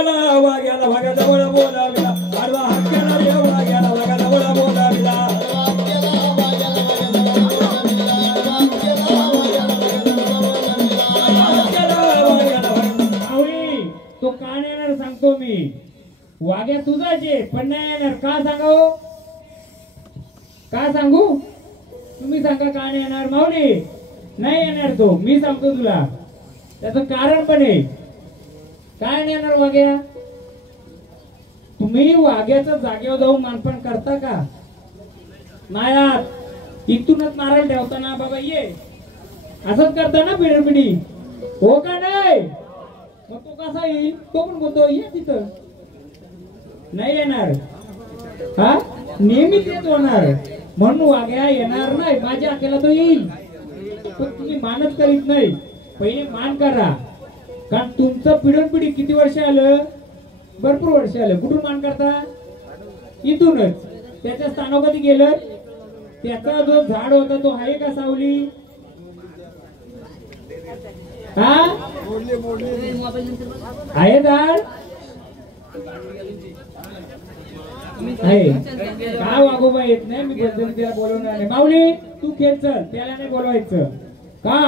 हक्क्याला वाग्याला भागाजवळ बोलाविला आडवा हक्क्याला रे वाग्याला भागाजवळ बोलाविला तो का नाही येणार सांगतो मी वाग्या तुझाच आहे पण नाही येणार का सांगू का सांगू तुम्ही सांगा का नाही येणार माऊली नाही येणार तो मी सांगतो तुला त्याचं कारण पण आहे काय नाही येणार वाग्या तुम्ही वाग्याच्या जागेवर जाऊन मानपण करता का नाही इथूनच नारळ ठेवताना बाबा ये असंच करता ना पिढी हो का नाही मग तो कसा येईल तो पण बोलतो ये तिथं नाही येणार हा नेहमीच येत होणार म्हणून वाग्या येणार नाही माझ्या आखेला तो येईल पण तुम्ही मानच करीत नाही पहिले मान करा कारण तुमचं पिढी किती वर्ष आलं भरपूर वर्ष आलं कुठून मान करता इथूनच त्याच्या स्थानावर कधी गेलं त्याचा जो झाड होता तो आहे का सावली हा आहे झाड आहे का वागोबा येत नाही मी बद्दल त्याला बोलवणार नाही माऊली तू खेळ चल त्याला नाही बोलवायचं का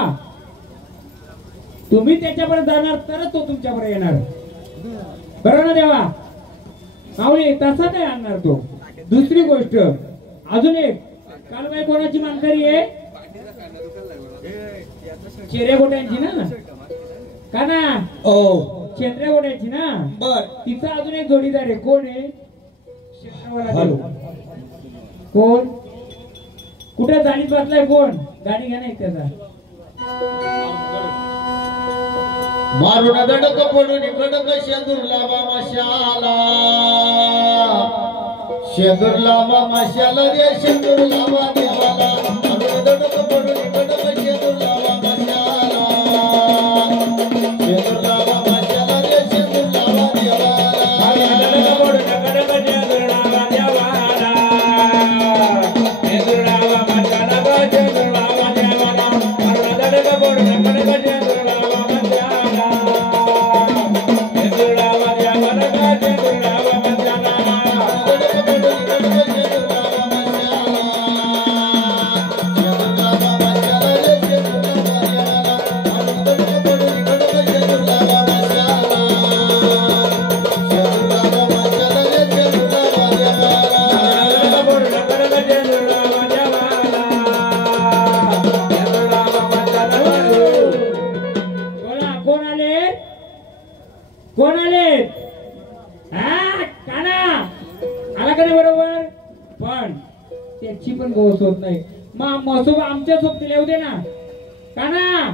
तुम्ही त्याच्यापर्यंत जाणार तरच तो तुमच्यापर्यंत येणार बरोबर ना देवा माऊली तसा नाही आणणार तो दुसरी गोष्ट अजून एक काल बाई कोणाची मानकरी आहे चेहऱ्या गोट्यांची ना का ना चेहऱ्या गोट्यांची ना बर तिचा अजून एक जोडीदार आहे कोण आहे कोण कुठे गाडीत बसलाय कोण गाडी घ्या नाही त्याचा मारून दडक पडून कडक शेंदूर लावा माशाला शेंदूर लावा माशाला रे शेंदूर लावा देवाला मारून दडक पडून कडक शेंदूर लावा माशाला शेंदूर लावा माशाला रे शेंदूर लावा देवाला दडक पडून कडक शेंदूर लावा देवाला शेंदूर लावा माशाला रे शेंदूर लावा देवाला मारून दडक पडून कडक शेंदूर लावा कोण आले काना आला का नाही बरोबर पण त्याची पण गोष्ट होत नाही मसोबत आमच्या सोबत येऊ दे ना काना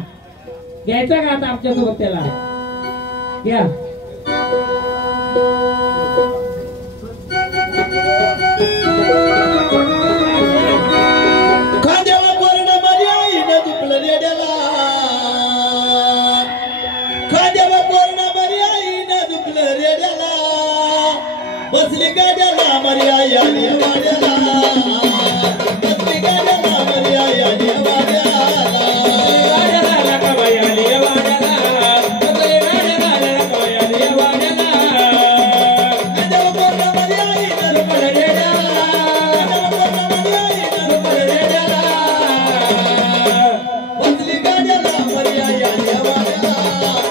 घ्यायचा का आता आमच्या सोबत त्याला घ्या बसली गाड्याला मर्या याली वाड्याला बसली गाड्याला मर्या याली वाड्याला गाड्याला कवयाली वाड्याला बसली गाड्याला कवयाली वाड्याला गाड्याला कोण मर्या इधर पडलेला गाड्याला कोण मर्या इधर पडलेला बसली गाड्याला मर्या याली वाड्याला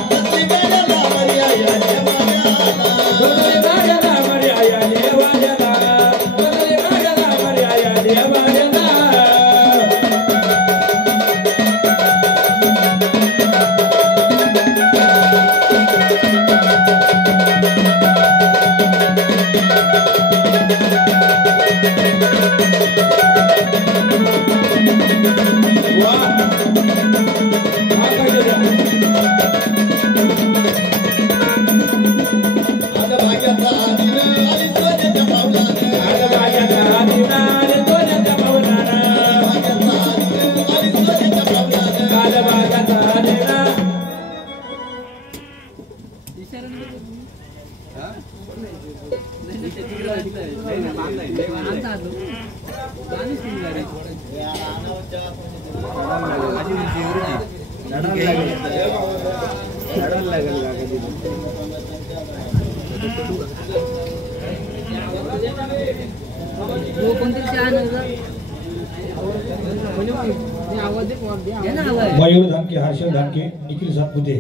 बसली गाड्याला मर्या याली वाड्याला बसली गाड्याला मयूर धामके, हर्षद धामके, निखिल सातपुते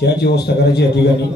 चहाची व्यवस्था करायची या ठिकाणी.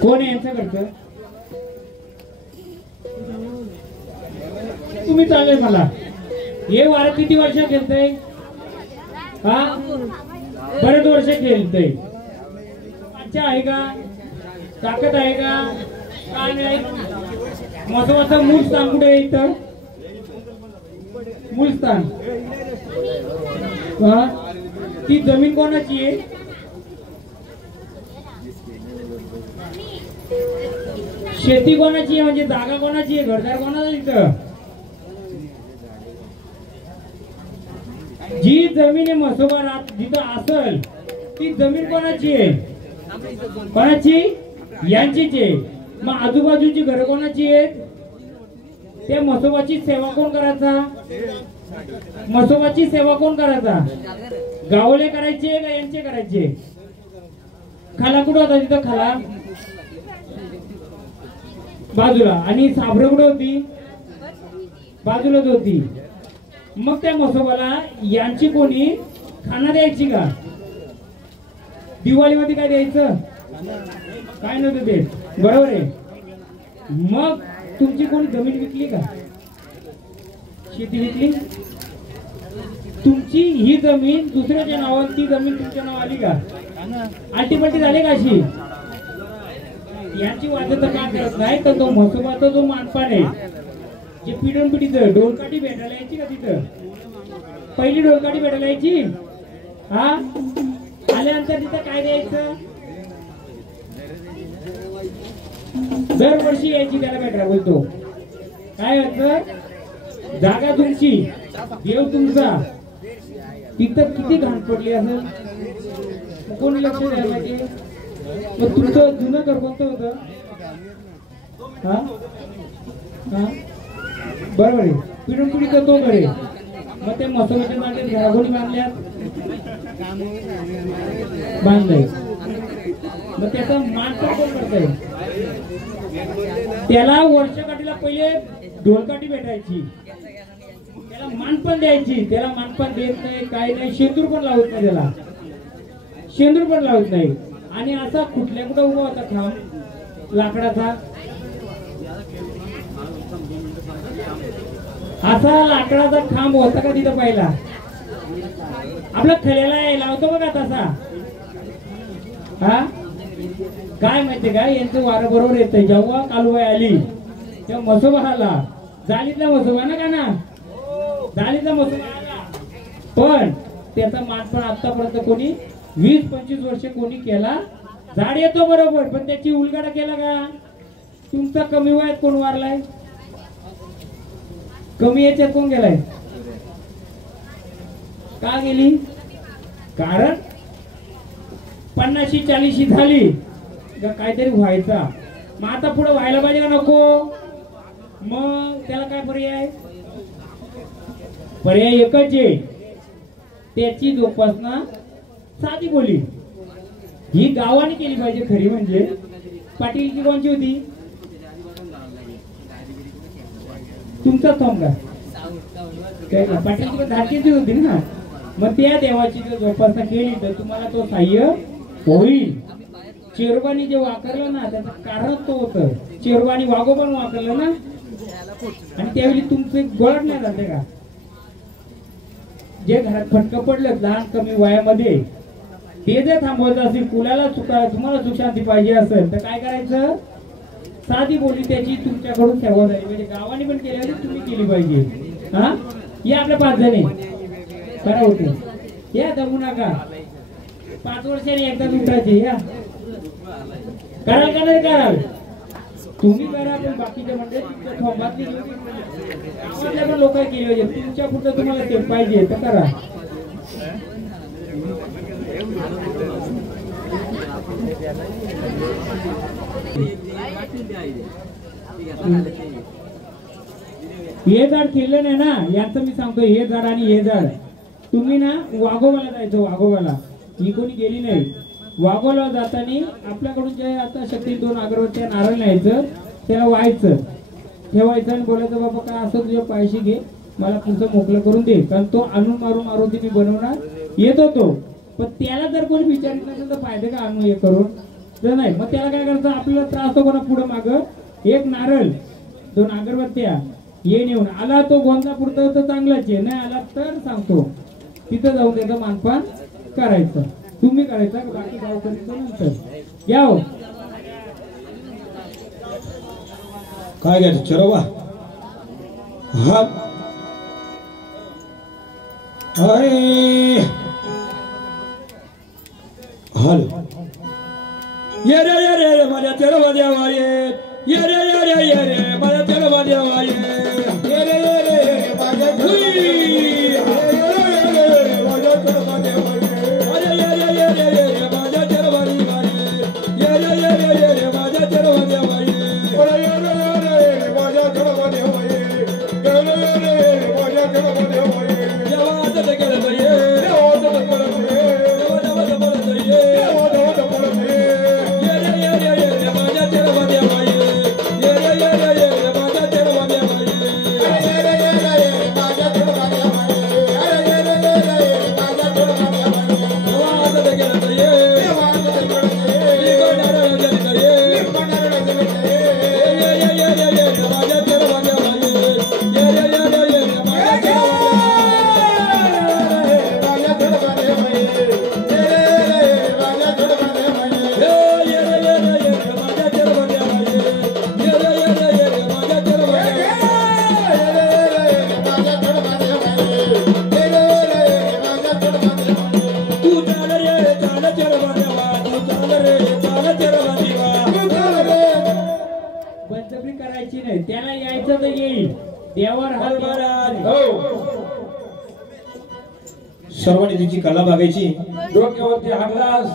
कोण आहे यांचं करतं? तुम्ही चालेल मला हे वार किती वर्ष खेळतय? हा बरेच वर्ष खेळतय. अच्छा आहे का? ताकद आहे का? काय नाही. महत्वाचं मूळ स्थान कुठे आहे? इथं मूळ स्थान. ती जमीन कोणाची आहे? शेती कोणाची आहे? म्हणजे जागा कोणाची आहे? घरदार कोणाचा इथं? जी जमीन आहे म्हसोबारात जिथं असल ती जमीन कोणाची आहे? कोणाची? यांचीच आहे. मग आजूबाजूची घरं कोणाची आहेत? त्या म्हसोबाची सेवा कोण करायचा? म्हसोबाची सेवा कोण करायचा? गावले करायचे का यांचे करायचे? खाला कुठं होता तिथं? खाला बाजूला. आणि साबरं कुठं होती? बाजूलाच होती. मग त्या म्हसोबाला यांची कोणी खाना द्यायची का? दिवाळीमध्ये काय द्यायचं? काय नव्हतं ते. बरोबर आहे. मग तुमची कोणी जमीन विकली का? शेती विकली? तुमची ही जमीन दुसऱ्याच्या नावावर, ती जमीन तुमच्या नावावर आली का? आलटीपलटी झाली का अशी? यांची वाद तर काय करत नाही. तर तो म्हसोबाचा जो मानपान आहे जे पिढून पिढीचं ढोलकाठी भेटायला यायची का तिथं? पहिली ढोलकाठी भेटायला यायची. हा आल्यानंतर तिथं काय द्यायचं? दरवर्षी यायची त्याला भेटायला. बोलतो काय अर्थ? जागा तुमची, देव तुमचा. तिथं किती घाण पडली असेल कोणी लक्ष द्यायला पाहिजे? मग तुमचं जुनं घर कोणतं होतं? हा हा बरोबर आहे. पिढून पिढीचा तो घर आहे. मग ते मसोबाच्या मागे घरा कोणी बांधल्यात? बांधलंय. मग त्याचा मानपान कोण करतंय? त्याला वर्षकाठीला पहिले ढोलकाठी भेटायची, त्याला मानपान द्यायची. त्याला मानपान देत नाही, काही नाही. शेंदूर पण लावत नाही त्याला. शेंदूर पण लावत नाही. आणि असा कुठल्या कुठं उभा होता खांब लाकडाचा? असा लाकडाचा खांब होता का तिथं पहिला? आपला खल्याला लावतो बघा तसा. हा काय माहितीये का यांचं वारं बरोबर येतं. जेव्हा कालबाई आली तेव्हा मसोबा आला, जालीतला मसोबा ना का ना, जालीतला मसोबा आला. पण त्याचा मानपण आतापर्यंत कोणी 20-25 वर्ष कोणी केला. झाड येतो बरोबर, पण त्याची उलगडा केला का? तुमचा कमी वयात कोण वारलाय? कमी याच्यात कोण गेलाय? का गेली? कारण 50-40 झाली का काहीतरी व्हायचा. मग आता पुढे व्हायला पाहिजे का नको? मग त्याला काय पर्याय? पर्याय एकच आहे, त्याची जोपासना साधी बोली ही गावाने केली पाहिजे. खरी म्हणजे पाटील की कोणची होती? तुमचा थोंग का पाटील की धारकीची होती ना. मग त्या देवाची जर जोपासना केली तर तुम्हाला तो सहाय्य होईल. चेरवानी जे वाकरलं ना त्याचं कारण तो होतं. चेरवानी वाघोबन वाकरलं ना, आणि त्यावेळी तुमचे गोळाट नाही झाले का? जे घरात फटकं पडलं लहान कमी वयामध्ये, ते जर थांबवायचं असेल, कुणाला तुम्हाला सुख शांती पाहिजे असेल तर काय करायचं? साधी बोली त्याची तुमच्याकडून सेवा झाली म्हणजे गावाने पण केली, तुम्ही केली पाहिजे. हा, या आपल्या 5 जणी करा होते. या दमू नका. 5 वर्षांनी एकदा उठायचे. या कराल का नाही कराल? तुम्ही करा, पण बाकीच्या म्हणजे गावातले पण लोक केली पाहिजे. तुमच्या पुढे तुम्हाला ते पाहिजे तर करा. हे झाड केलं नाही ना, याचं मी सांगतो. हे झाड आणि हे झाड तुम्ही ना वाघोबाला जायचं. वाघोबाला ही कोणी गेली नाही. वाघोबाला जाताना आपल्याकडून जे आता शक्ती 2 अगरबत्त्या नारळ न्यायचं, त्याला व्हायचं ठेवायचं आणि बोलायचं बाबा काय असं तुझ्या पायशी घे, मला पुढचं मोकळं करून दे. कारण तो आणून मारून मी बनवणार येत होतो. पण त्याला जर कोणी विचारित नसेल तर फायदे का आणून हे करून जर नाही, मग त्याला काय करायचं? आपल्याला त्रास होतो ना पुढं मागं. 1 नारळ 2 अगरबत्त्या ये नेऊन आला तो गोंदा पुरता तर चांगलाच आहे, नाही आला तर सांगतो तिथं जाऊन त्याचं मानपान करायचं. तुम्ही करायचं, बाकी गावकरी नंतर या. हो काय घ्यायचं चरवा? हा अरे हल ये रे माझ्या चरवा देवा ये रे माझ्या चरवा देवा ये रे माझ्या सर्वांनी तिची कला बघायची. डोक्यावरती हा ग्लास,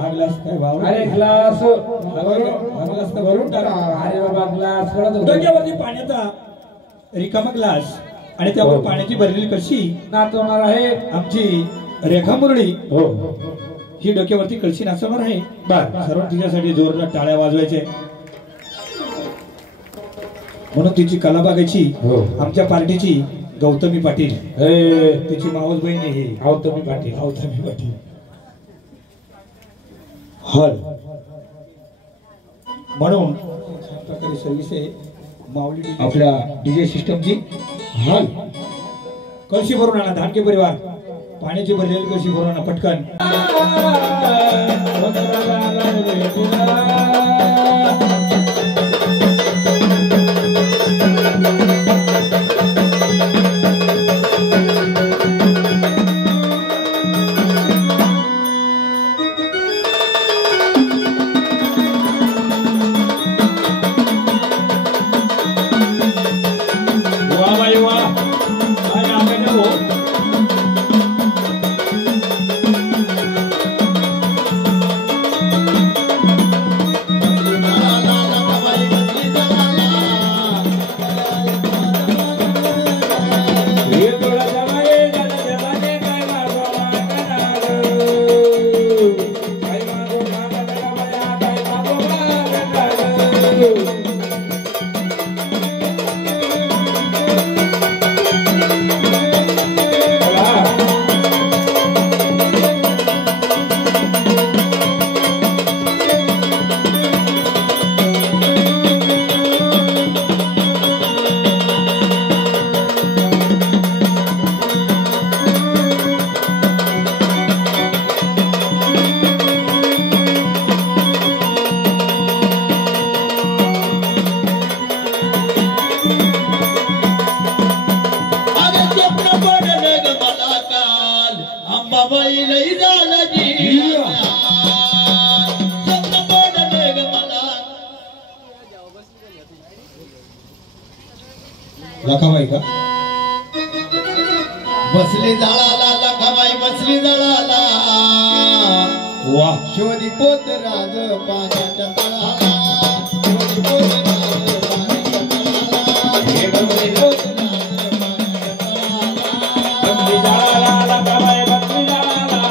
हा ग्लास काय भाव? अरे ग्लास हा ग्लास तर भरून टाका. अरे बाबा ग्लास डोक्यावरती पाण्याचा रिकामा ग्लास आणि त्यावर पाण्याची भरलेली कळशी नाचवणार आहे आमची रेखा मुरळी. हो ही डोक्यावरती कळशी नाचवणार आहे. सर्व तिच्यासाठी जोरदार टाळ्या वाजवायचे. म्हणून तिची कला बघायची. आमच्या पार्टीची गौतमी पाटील, तिची मावस बहीण आहे गौतमी पाटील. हल म्हणून प्रकारे सर्व्हिस आहे माऊली आपल्या डीजे सिस्टमची. हल कळशी भरून आणा धानके परिवार. पाण्याची भरलेली कशी भरून पटकन लखाबाई का बसली जळाला लखाबाई बसली जळाला वाह शोधी पोत राज पाण्याच्या तळाला शोधी पोत राज पाण्याच्या तळाला हे बसली पोत राज पाण्याच्या तळाला बसली जळाला लखाबाई बसली जळाला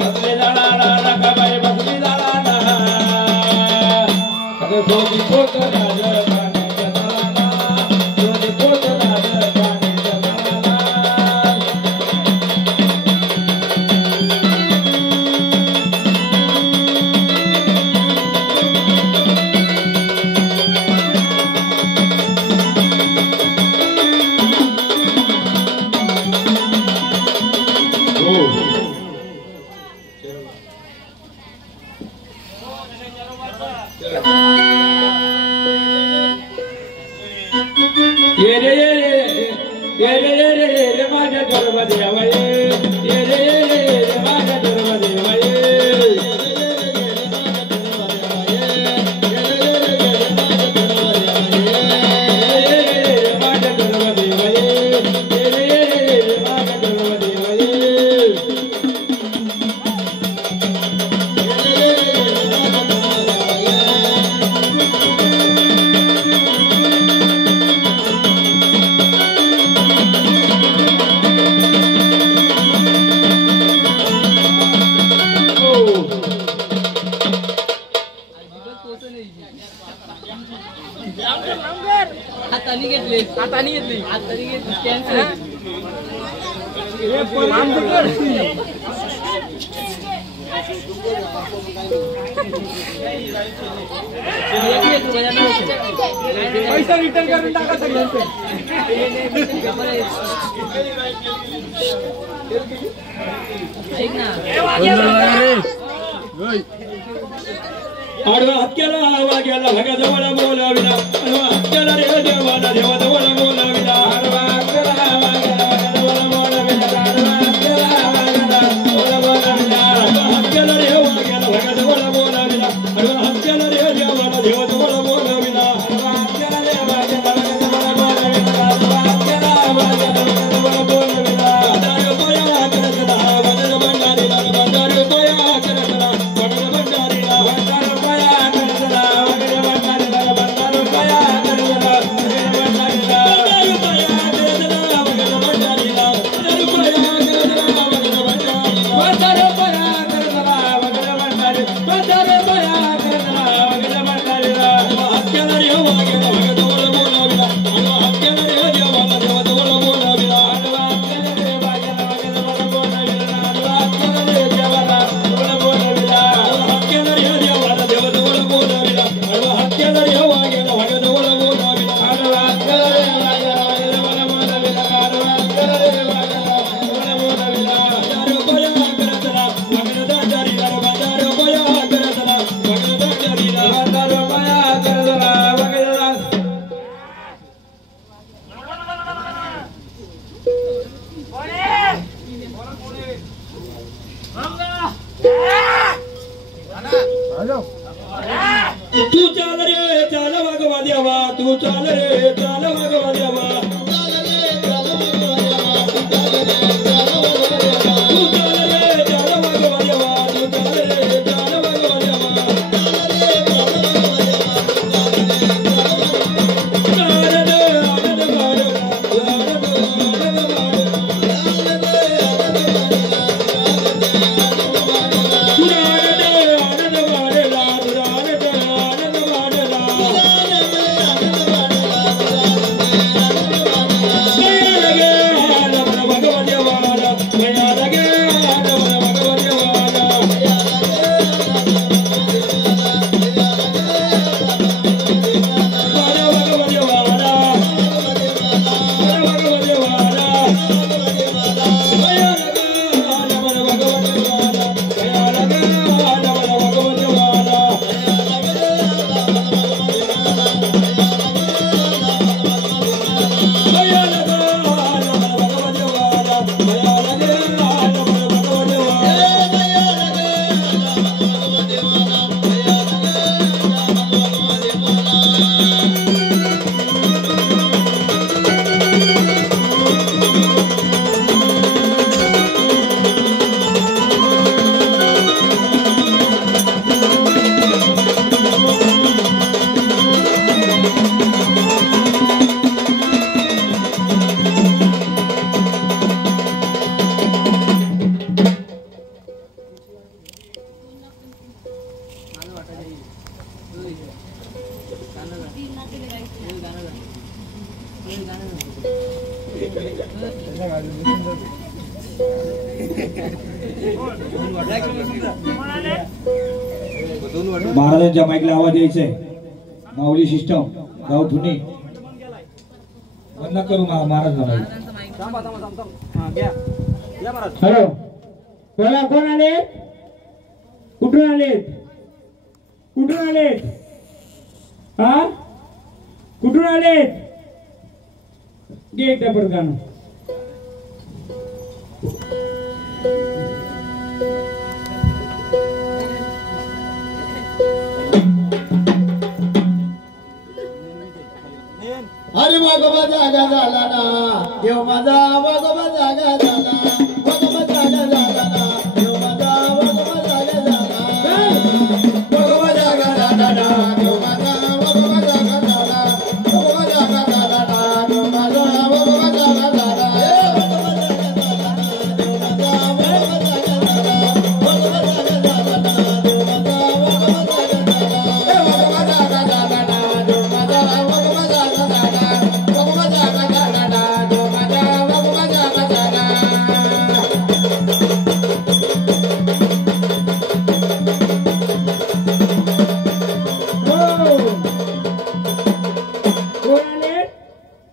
बसली जळाला लखाबाई बसली जळाला अरे शोधी पोत राज पाण्याच्या तळाला शोधी पोत राज पाण्याच्या तळाला ये रे ये रे ये रे ये रे ये रे माझ्या दरवाजा ये रे ये रे माझ्या दरवाजा हाताने घेतली कॅन्सर पैसा रिटर्न करून टाका सगळ्यांचे ऐक ना आडवा हात केला वाग्याला भगाजवळ बोलाविला आडवा हात केला रे देवाला देवाजवळ बोलाविला आडवा हात केला वाग्याला भगाजवळ बोलाविला आडवा हात केला वाग्याला बोलाविला आडवा हात केला रे वाग्याला भगाजवळ बोलाविला आडवा हात केला रे देवाला देवाजवळ बोलाविला आडवा हात केला रे वाग्याला भगाजवळ बोलाविला आडवा हात केला वाग्याला भगाजवळ बोलाविला दारू पोया करतला वदल भंडारीला दारू पोया करतला वदल भंडारीला दारू पोया करतला वदल भंडारीला दारू पोया करतला वदल भंडारीला तू चाल रे चाल वागवा देवा तू चाल रे चाल वागवा देवा महाराजांच्या माईकला आवाज यायचाय माऊली सिस्टम गाव धुनी बंद करू महाराज हॅलो बोला कोण आले कुठून आलेत कुठून आलेत हा कुठून आलेत घे एकदा परत गाणं अरे वागोबा जागा झाला ना देव माझा वागोबा जागा झाला वागोबा जागा झाला ना देव माझा वागोबा जागा झाला वागोबा जागा झाला ना देव माझा वागोबा जागा झाला वागोबा जागा झाला ना देव माझा वागोबा जागा झाला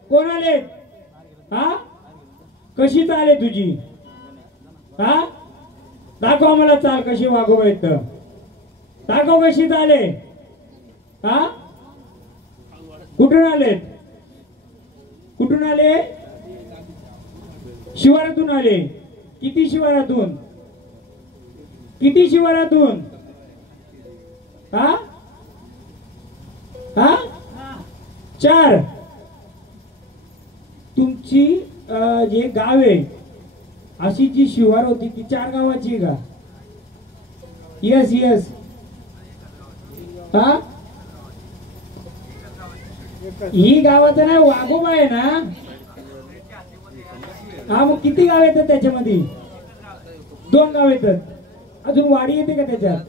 कोण आले हा कशी चाले तुझी हा दाखव मला चाल कशी वागोबा येत दाखव कशी चाले हा कुठून आलेत कुठून आले शिवारातून आले किती शिवारातून किती शिवारातून हा हा 4 तुमची जे गाव आहे अशी जी शिवार होती ती 4 गावाची का यस यस हा ही गावाचं नाव वाघोबा आहे ना हा मग किती गाव येतात त्याच्यामध्ये 2 गाव येतात अजून वाडी येते का त्याच्यात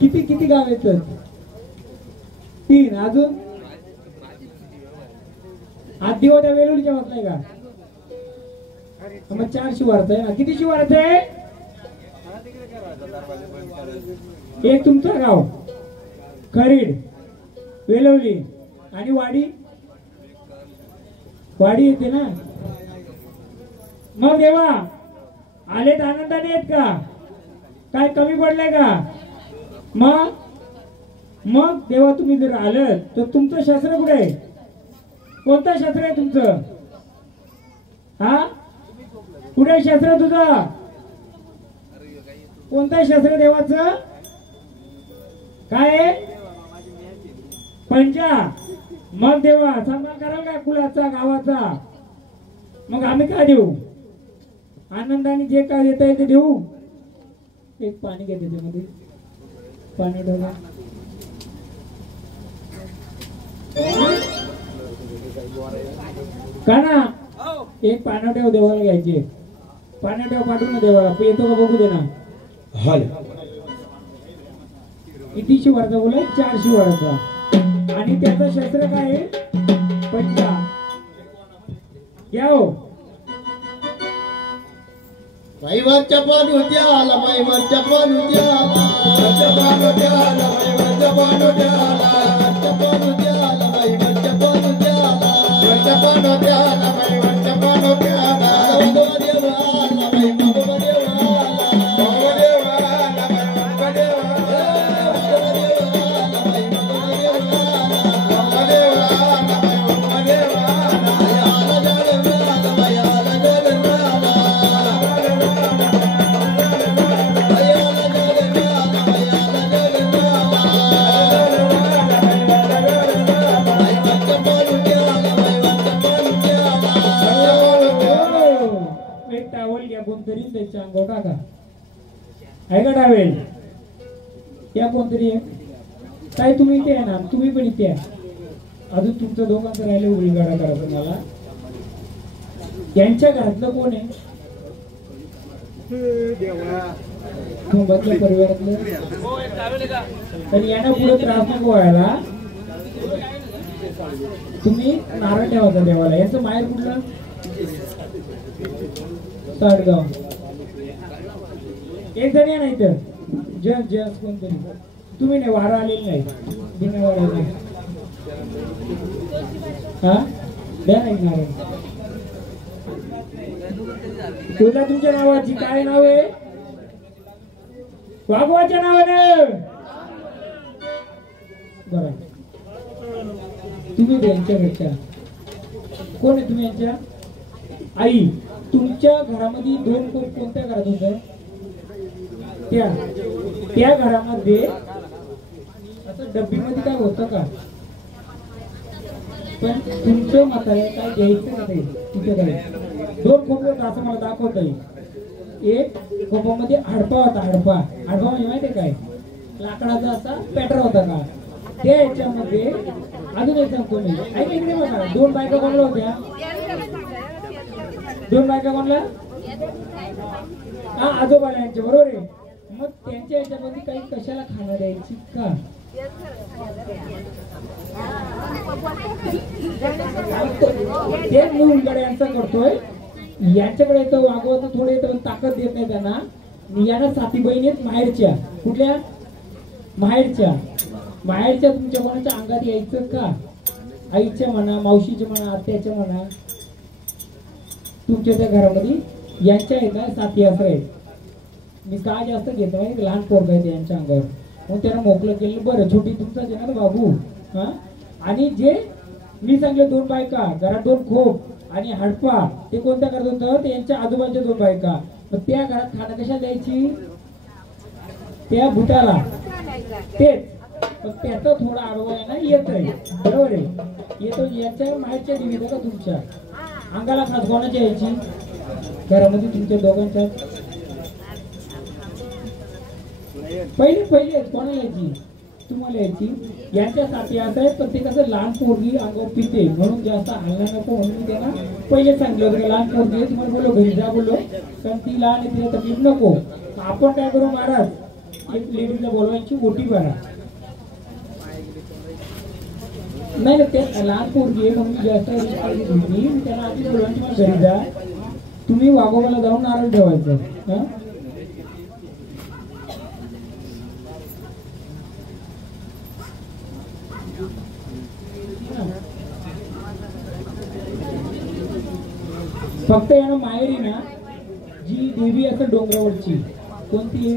किती किती गाव येतात 3 अजून आधी होत्या वेलुरीच्या होत नाही का मग 4 शिवारात आहे ना किती शिवारात आहे एक तुमचं गाव खरीड वेलवली आणि वाडी वाडी येते ना मग देवा आलेत आनंदाने येत का काय कमी पडलंय का मग देवा तुम्ही जर आलं तर तुमचं शास्त्र कुठे आहे कोणतं शास्त्र आहे तुमचं हा कुठे शस्त्र तुझं? कोणतं शस्त्र देवाचं? काय? पंजा. मग देवा सन्मान कराल का कुलाचा गावाचा? मग आम्ही काय देऊ? आनंदाने जे काय देता येते देऊ. एक पाणी घे त्याच्यामध्ये, पाणी ठेवा. का ना एक पाणी ठेव देवाला घ्यायचे. पाणी ठेव पाठवू ना देवाला. येतो का बघू दे ना. हल किती शिवाराचा बोला? 4 शिवाराचा. आणि त्याचं शस्त्र काय आहे? पंजा. घ्या हो. माईवरच्या पानुद्याला माईवरच्या पानुद्याला वरच्या पानुद्याला माईवरच्या पानुद्याला वरच्या पानुद्याला माईवरच्या पानुद्याला वरच्या पानुद्याला माईवरच्या पानुद्याला भगवदेवाला माई भगवदेवाला भगवदेवाला माई भगवदेवाला भगवदेवाला माई भगवदेवाला भगवदेवाला माई भगवदेवाला मायाला जगन्नाथ कोणतरी त्याच्या अंगावर टाका. आहे का टावेल? या कोणतरी आहे काय? तुम्ही इथे आहे ना, तुम्ही पण इथे आहे. अजून तुमचं दोघांचं राहिलं उलगाडा करायचं मला. यांच्या घरातलं कोण आहे? कुटुंबातल्या परिवारातलं. तर यांना पुढे त्रास नको व्हायला. तुम्ही नारळ ठेवायचा देवाला. याचं माहेर कुठलं? साडगाव. एक जण या नाही तर जस कोणतरी. तुम्ही नाही, वारा आलेली नाही. बिना वारा नाही. हा द्या नाही नारळ. तुला तुमच्या नावाची काय नाव आहे? वाघवाच्या नावाने. बरं तुम्ही यांच्या घरच्या कोण आहे? तुम्ही यांच्या आई. तुमच्या घरामध्ये 2 कोण कोणत्या घरात होतं? त्या घरामध्ये असं डब्बीमध्ये काय होतं का? पण तुमचं मत आहे काय घ्यायचं का ते? तुमच्याकडे 2 खोप होतं असं मला दाखवता येईल. एक खोपामध्ये हडपा होता. हडपा म्हणजे माहितीये काय? लाकडाचा असा पॅटर होता का? त्या याच्यामध्ये अजून एक सांगतो मी. ऐका इकडे बघा. 2 बायका कोणला होत्या? 2 बायका कोणला? हा आजोबाला यांचे. बरोबर आहे. मग त्यांच्या याच्यामध्ये काही कशाला खाणं द्यायची का? तेच मी उलगडे यांचा करतोय. यांच्याकडे येतं वागवत थोडे येतं, ताकद देत नाही त्यांना. यांना 7 बहिणी आहेत माहेरच्या. कुठल्या? माहेरच्या. माहेरच्या तुमच्या कोणाच्या अंगात यायचं का? आईच्या म्हणा, मावशीच्या म्हणा, आत्याच्या म्हणा. तुमच्या त्या घरामध्ये यांच्या आहेत ना 7 असं आहेत. मी का जास्त घेतो? लहान पोरग आहेत यांच्या अंगावर. मग त्यांना मोकळं केलं. बरं छोटी तुमचाच आहे ना बाबू. हा आणि जे मी सांगले 2 बायका घरात, 2 खोप आणि हडपा, ते कोणत्या करत होतं? ते यांच्या आजोबांच्या 2 बायका. मग त्या घरात खाणं कशाला द्यायची? त्या भुटाला. तेच पण त्याचा थोडा आडवा आहे ना येत आहे. बरोबर आहे. येतो याच्या माहेरच्या दिली का तुमच्या अंगाला खास कोणाच्या यायची? घरामध्ये तुमच्या दोघांच्या पहिले कोणाला यायची? तुम्हाला यायची. यांच्या 7 असं आहे. पण ते कसं लहान पोरगी अंगावर पिते म्हणून जास्त हलणार नको म्हणून मी त्यांना पहिले सांगितलं होतं की लहान पोरगी तुम्हाला बोलो घरी जा बोलो, कारण ती लहान आहे तिला तकलीफ नको. आपण काय करू महाराज? एक लेडीजला बोलवायची, ओटी भरा. नाही ते लहान पोरगी आहे म्हणून जास्त मी त्यांना आधी बोलवायची मला घरी जा. तुम्ही वाघोबाला जाऊन नारळ ठेवायचं. हा फक्त यानं माहेरी ना जी देवी असं डोंगरावरची कोणती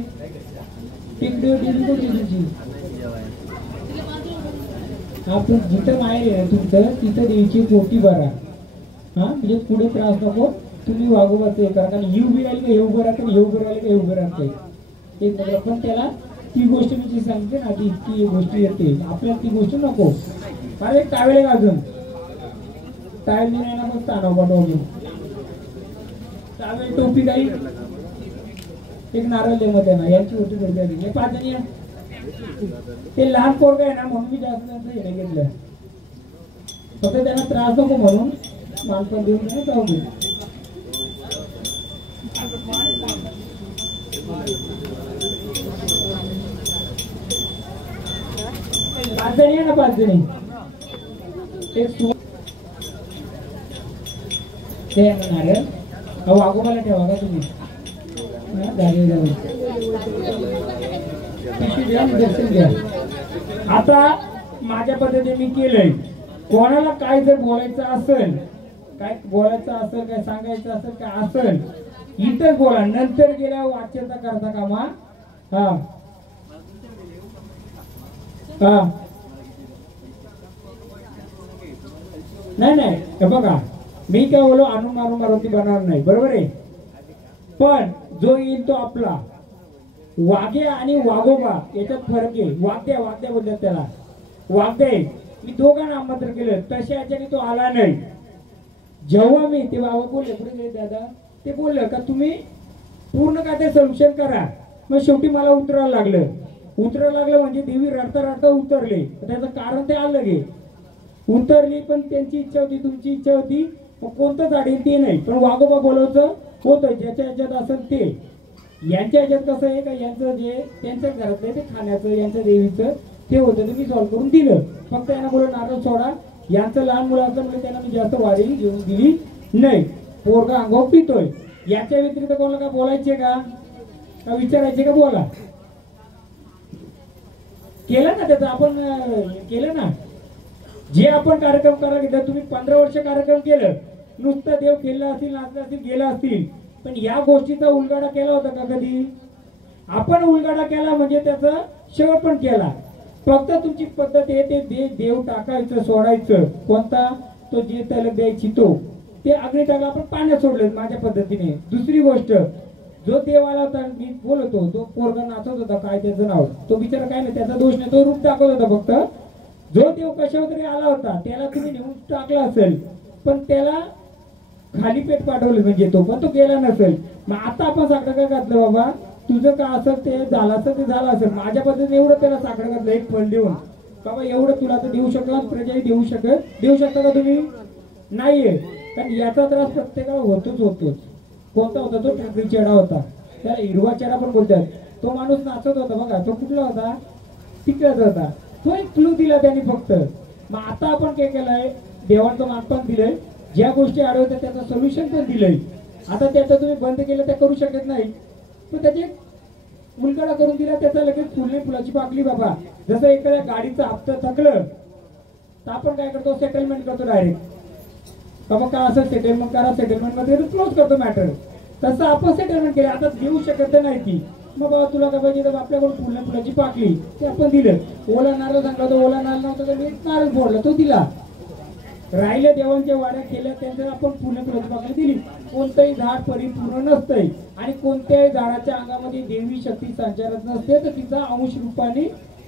टेकडीवर देवी कोणती तुमची? आपण जिथं माहेर आहे ना तुमचं तिथं देवीची पोटी भरा. हा म्हणजे पुढे त्रास नको. तुम्ही वागोबाचं हे करा, कारण ही उभी राहिली का हे उभं राहतं, हे उभं राहिले का हे उभं राहतं एक नंबर. पण त्याला ती गोष्ट मी जी सांगते ना ती इतकी गोष्टी येते आपल्याला ती गोष्ट नको. मला एक टावेल आहे का अजून टावेल नाही ना फक्त आणावं पाठवून टावेल टोपी काही एक नारळ दे मध्ये ना यांची गोष्टी घडते हे 5 जणी ते लहान पोरग आहे ना म्हणून मी जास्त त्यांचं हे घेतलं फक्त त्यांना त्रास नको म्हणून मानपण देऊन त्यांना जाऊ दे. 5 जणी आहे ना 5 जणी एक ते नारळ अहो वागोबाला ठेवा का तुम्ही आता माझ्या पद्धतीने मी केलंय. कोणाला काय जर बोलायचं असेल काय बोलायचं असेल काय सांगायचं असेल काय असेल इथं बोला नंतर गेल्या वाच्यता करता कामा. हा हा नाही नाही हे बघा मी काय बोलो आणून मारुती बनवणार नाही बरोबर आहे. पण जो येईल तो आपला वाघे आणि वाघोबा याच्यात फरक आहे. वाघ्या बोलतात त्याला वाघे मी दोघांना आमंत्रण केलं तशा याच्याने तो आला नाही. जेव्हा मी ते बाबा बोलले पुढे गेले दादा ते बोललं का तुम्ही पूर्ण काय ते सोल्युशन करा. मग शेवटी मला उतरायला लागलं म्हणजे देवी रडता रडता उतरले त्याचं कारण ते आलं गे उतरली पण त्यांची इच्छा होती तुमची इच्छा होती कोणतं झाड येईल ते नाही पण वाघोबा बोलवचं होतं ज्याच्या ह्याच्यात असेल ते. यांच्या ह्याच्यात कसं आहे का यांचं जे त्यांच्या घरातलं ते खाण्याचं यांच्या देवीचं ते होतं ते मी सॉल्व करून दिलं. फक्त यांना बोलून नारळ सोडा यांचं लहान मुलं असल्यामुळे त्यांना मी जास्त वारी घेऊन दिली नाही. पोरगा अंगावर पितोय याच्या व्यतिरिक्त कोणाला काय बोलायचे का विचारायचे का बोला केलं ना त्याचं आपण केलं ना जे आपण कार्यक्रम करायला घेतला. तुम्ही 15 वर्ष कार्यक्रम केलं नुसतं देव खेळला असतील नाचला असतील गेला असतील पण या गोष्टीचा उलगडा केला होता का कधी. आपण उलगडा केला म्हणजे त्याचा शेवट पण केला. फक्त तुमची पद्धत आहे ते देव टाकायचं सोडायचं कोणता तो जे त्याला द्यायची तो ते अग्नी टाकला आपण पाण्यात सोडलं माझ्या पद्धतीने. दुसरी गोष्ट जो देव आला होता मी बोलतो तो पोरगा नाचत होता काय त्याचं नाव तो बिचारा काय नाही त्याचा दोष नाही तो रूप दाखवत होता. फक्त जो देव कशावर तरी आला होता त्याला तुम्ही नेऊन टाकला असेल पण त्याला खाली पेट पाठवलं म्हणजे तो पण तो गेला नसेल. मग आता आपण साखर काय घातलं बाबा तुझं का असेल ते झालं असं ते झालं असेल माझ्या पद्धतीने एवढं त्याला साखर घातलं एक फळ देऊन बाबा एवढं तुला तर देऊ शकला प्रजाही देऊ शकता का तुम्ही नाहीये. कारण याचा त्रास प्रत्येकाला होतोच. कोणता होता तो ठाकरी चेडा होता त्याला हिरवा चेडा पण बोलतात. तो माणूस नाचत होता बघा तो कुठला होता तिकडेच होता. तो एक क्लू दिला त्याने फक्त. मग आता आपण काय केलंय देवाचं मानपान दिलंय ज्या गोष्टी आढळतात त्याचं सोल्युशन पण दिलंय. आता त्याचं तुम्ही बंद केलं त्या करू शकत नाही पण त्याचे उलगडा करून दिला त्याचा लगेच फुलाची पाकली बाबा. जसं एखाद्या गाडीचा हप्ता थकलं तर आपण काय करतो सेटलमेंट करतो डायरेक्ट बाबा का असं सेटलमेंट करा सेटलमेंट मध्ये क्लोज करतो मॅटर. तसं आपण सेटलमेंट केलं आता देऊ शकत नाही ती. मग बाबा तुला काय पाहिजे तर आपल्याकडून फुलाची पाकली ते आपण दिलं. ओला नारळ सांगला तर ओला नारळ नव्हता तर मी नारळ फोडला तो दिला. राहिल्या देवांच्या वाड्या केल्या त्यांच्या आपण फुलाची पाकली दिली. कोणतंही झाड परिपूर्ण नसतंय आणि कोणत्याही झाडाच्या अंगामध्ये देवी शक्ती संचारत नसते तर तिचा अंश रूपाने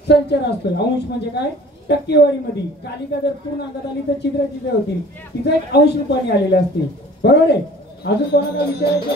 संचार असतोय. अंश म्हणजे काय टक्केवारीमध्ये कालिका जर पूर्ण अंगात आली तर छिद्र होतील तिचा एक अंश रूपाने आलेला असते बरोबर आहे. अजून कोणाला विचारायचं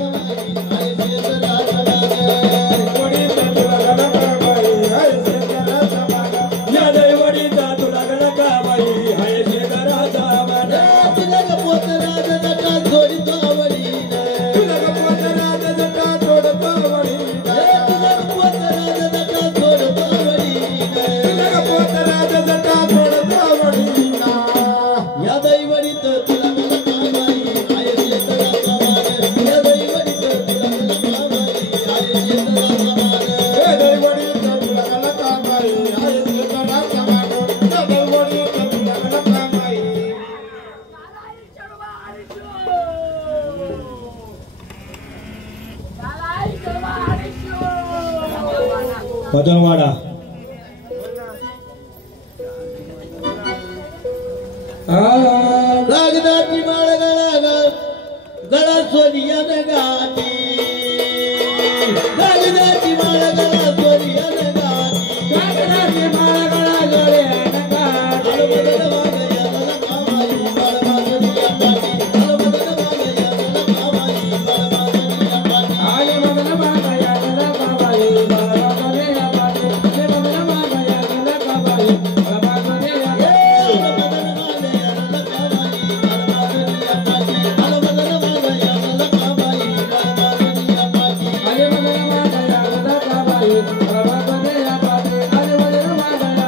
बदनवाडा लागदाची माळ गळा सोनी कागदाची माळ गळा चोरी अनगाची कागदाची माळ गळा जोडे अनगाची अलबदल वागयाला लखाबाई बाळमागनिया पाटी अलबदल वागयाला लखाबाई बाळमागनिया पाटी आले बदल मागया गला काबाई बाळमागनिया पाटी आले बदल मागया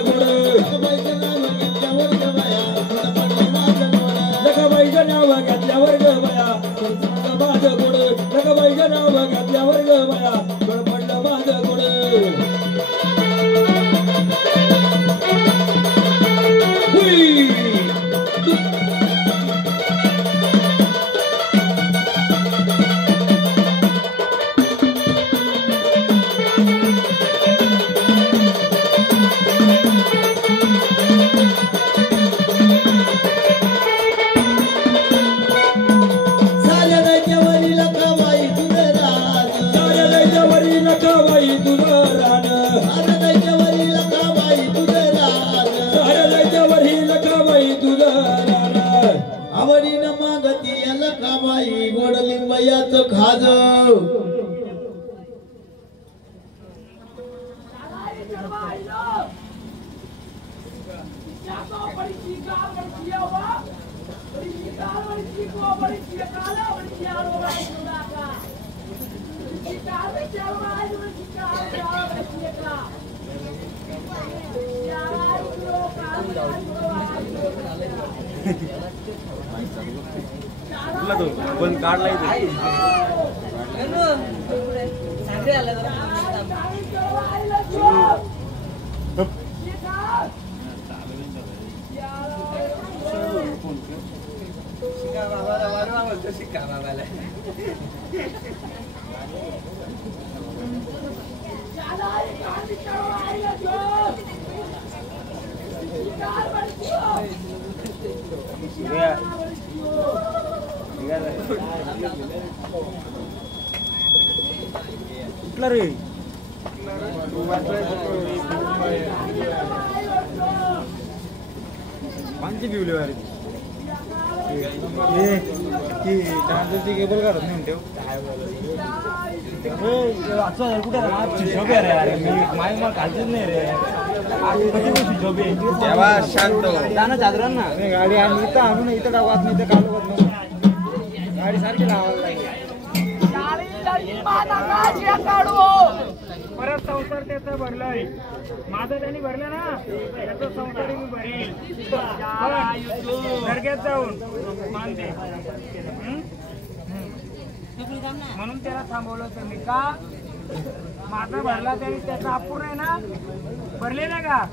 गला काबाई बाळमागनिया पाटी पण काढलाय कुठला रे पांची पिवले वारी चार्जरची केबल करत नाही ठेव कुठे माय मला खालचीच नाही रे शांत जाणं चादर ना गाडी आम्ही इथं आणून इथं टाकत नाही तर काल गाडी सारखी लावायला परत संसार त्याचं भरलंय माझं त्यांनी भरलं ना त्याचं संसार मी भरेल दर्ग्यात जाऊन मानते म्हणून त्याला थांबवलं होतं मी का माझा भरला तरी त्याचा अपूर्ण आहे ना भरले ना का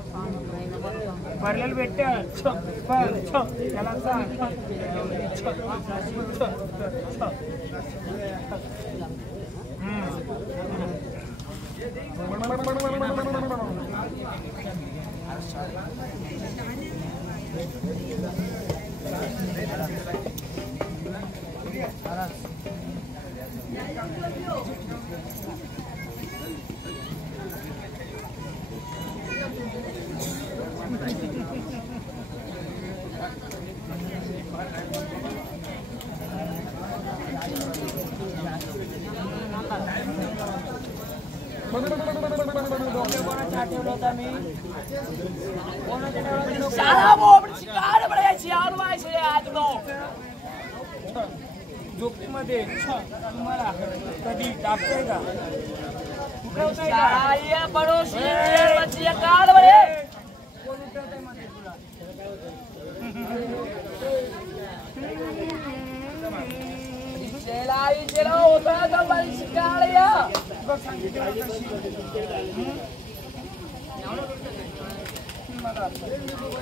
भरलेलं भेटत त्याला सांग झोपडीमध्ये तुम्हाला कधी टाकतंय का उठवताय का कोण उठवतंय मध्ये तुला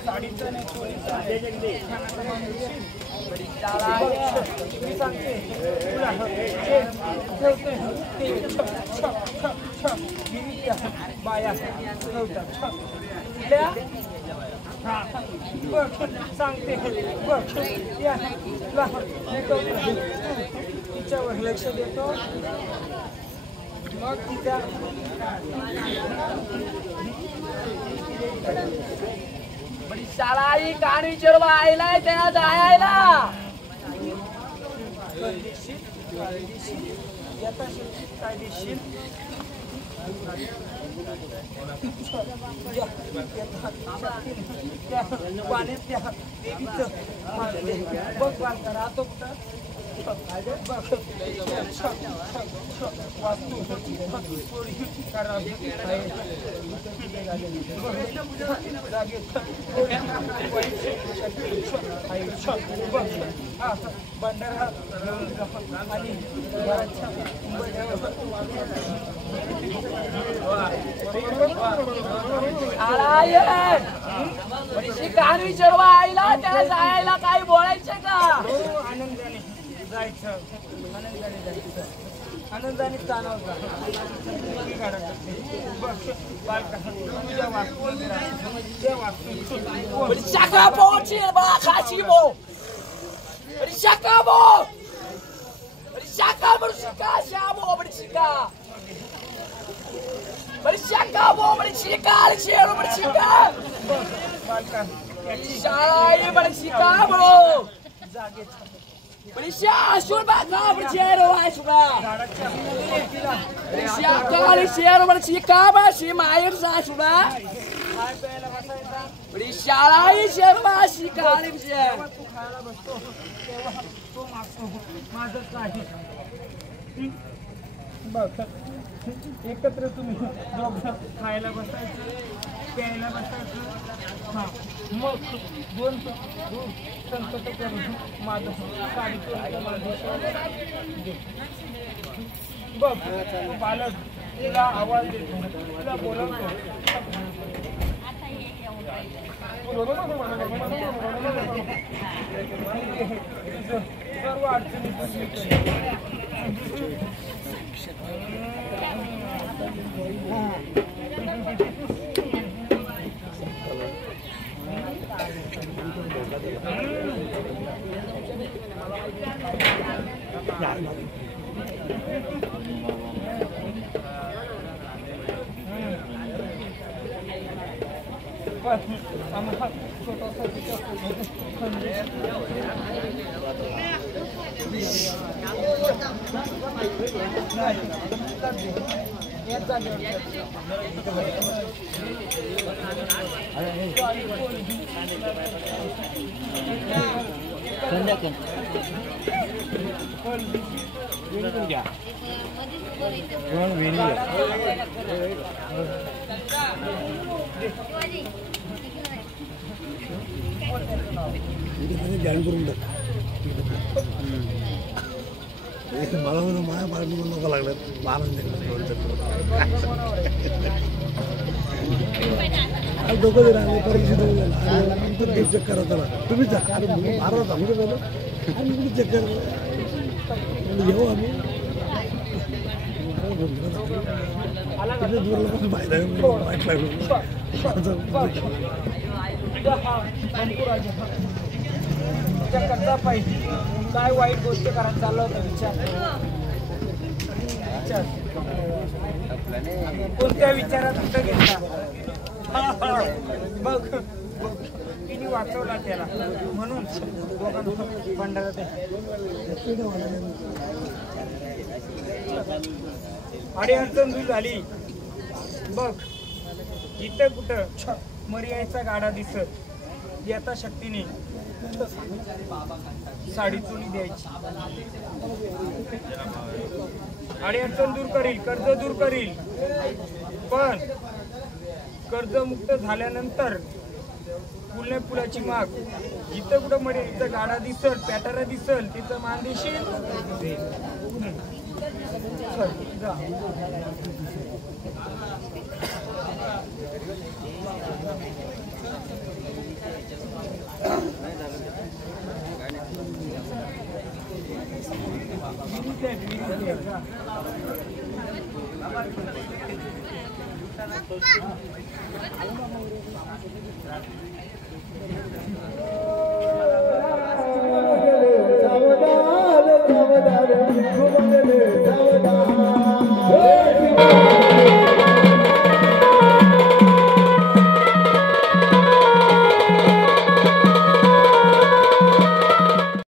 साडीचं नाही चोळीचं मी सांगते बाया सांगते तिच्यावर लक्ष देतो मग तिचा बड़ी शाला ही कहानी चोरवा आयला त्या जायला कायदेशीर पाण्यात देवीचं बघ बालका राहतो कुठं वास्तू भंडारा आणि कहाणी चोरवा आईला त्या जायला काही बोलायचं का आनंदाने जायचं आनंदाने जायचं आनंदाने चालवता Acabou, tira, cachimbo! Ele acabou! Ele acabou, ele acabou, ele acabou, ele एकत्र तुम्ही दोघं खायला बसायचं प्यायला बसायचं हा मग दोन संकट करून माझं साडी बघ बालक तुला आवाज देतो तुला बोलवतो सर्व अडचणी आम्हाला छोटासा मला माया पाणी नको लागलं महाराज दोघं जण आले परत चेक करा त्याला तुम्ही जा बारा थांबले बोला आणि चेक करा येऊ आम्ही काय वाईट गोष्ट करायला चाललं होतं विचार कोणत्या विचारात होतं घेतला बघ तिने वाचवला त्याला म्हणून भंडारात अडचण दूर झाली बघ इथं कुठं मर्यायचा गाडा दिसत येता शक्तीने साडी चोली द्यायची अडचण दूर करील कर्ज दूर करील पण कर्जमुक्त झाल्यानंतर पुलाची माग जिथं कुठं मर्यायचा गाडा दिसल पॅटारा दिसल तिथं मान देशील जा